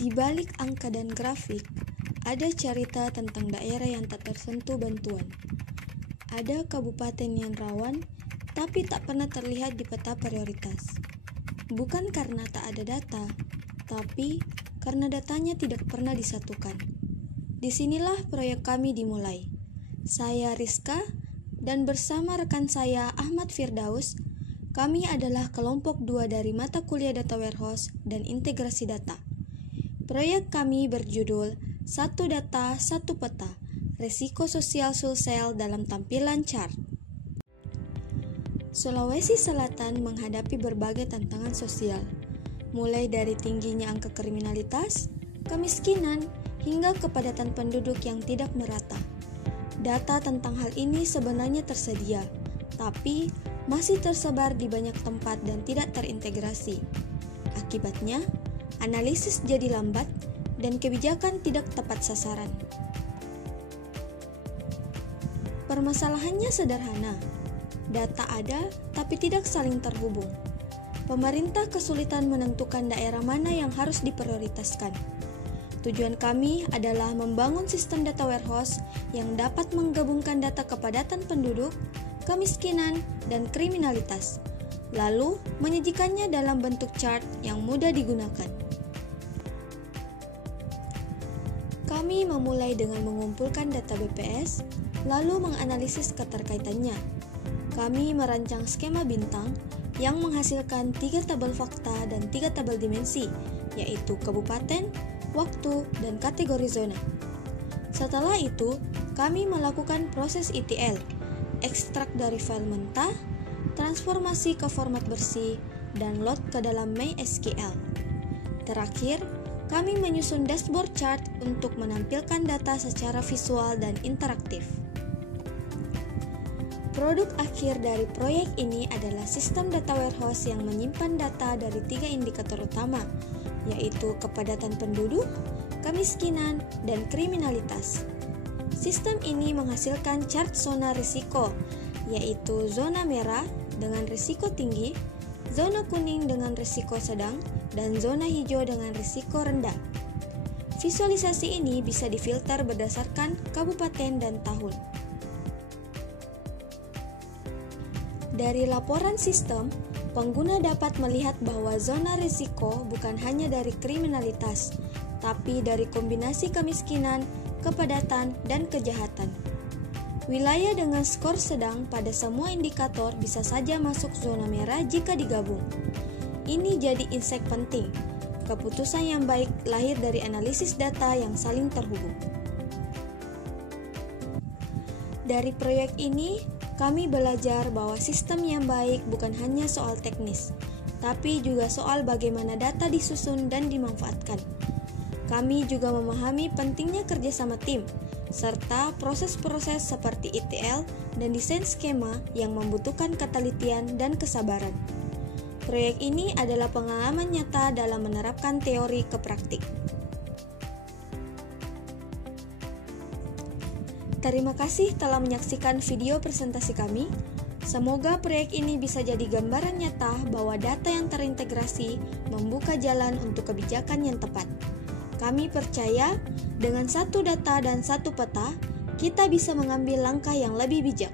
Di balik angka dan grafik, ada cerita tentang daerah yang tak tersentuh bantuan. Ada kabupaten yang rawan, tapi tak pernah terlihat di peta prioritas. Bukan karena tak ada data, tapi karena datanya tidak pernah disatukan. Disinilah proyek kami dimulai. Saya Rizka, dan bersama rekan saya Ahmad Firdaus, kami adalah kelompok 2 dari mata kuliah Data Warehouse dan Integrasi Data. Proyek kami berjudul Satu Data, Satu Peta, Risiko Sosial Sulsel dalam tampilan chart. Sulawesi Selatan menghadapi berbagai tantangan sosial, mulai dari tingginya angka kriminalitas, kemiskinan, hingga kepadatan penduduk yang tidak merata. Data tentang hal ini sebenarnya tersedia, tapi masih tersebar di banyak tempat dan tidak terintegrasi. Akibatnya, analisis jadi lambat dan kebijakan tidak tepat sasaran. Permasalahannya sederhana. Data ada, tapi tidak saling terhubung. Pemerintah kesulitan menentukan daerah mana yang harus diprioritaskan. Tujuan kami adalah membangun sistem data warehouse yang dapat menggabungkan data kepadatan penduduk, kemiskinan, dan kriminalitas, lalu menyajikannya dalam bentuk chart yang mudah digunakan. Kami memulai dengan mengumpulkan data BPS, lalu menganalisis keterkaitannya. Kami merancang skema bintang yang menghasilkan 3 tabel fakta dan 3 tabel dimensi, yaitu kabupaten, waktu, dan kategori zona. Setelah itu, kami melakukan proses ETL, ekstrak dari file mentah, transformasi ke format bersih, dan load ke dalam MySQL. Terakhir, kami menyusun dashboard chart untuk menampilkan data secara visual dan interaktif. Produk akhir dari proyek ini adalah sistem data warehouse yang menyimpan data dari 3 indikator utama, yaitu kepadatan penduduk, kemiskinan, dan kriminalitas. Sistem ini menghasilkan chart zona risiko, yaitu zona merah dengan risiko tinggi, zona kuning dengan risiko sedang, dan zona hijau dengan risiko rendah. Visualisasi ini bisa difilter berdasarkan kabupaten dan tahun. Dari laporan sistem, pengguna dapat melihat bahwa zona risiko bukan hanya dari kriminalitas, tapi dari kombinasi kemiskinan, kepadatan, dan kejahatan. Wilayah dengan skor sedang pada semua indikator bisa saja masuk zona merah jika digabung. Ini jadi insight penting. Keputusan yang baik lahir dari analisis data yang saling terhubung. Dari proyek ini, kami belajar bahwa sistem yang baik bukan hanya soal teknis, tapi juga soal bagaimana data disusun dan dimanfaatkan. Kami juga memahami pentingnya kerjasama tim, serta proses-proses seperti ETL dan desain skema yang membutuhkan ketelitian dan kesabaran. Proyek ini adalah pengalaman nyata dalam menerapkan teori ke praktik. Terima kasih telah menyaksikan video presentasi kami. Semoga proyek ini bisa jadi gambaran nyata bahwa data yang terintegrasi membuka jalan untuk kebijakan yang tepat. Kami percaya dengan satu data dan satu peta, kita bisa mengambil langkah yang lebih bijak.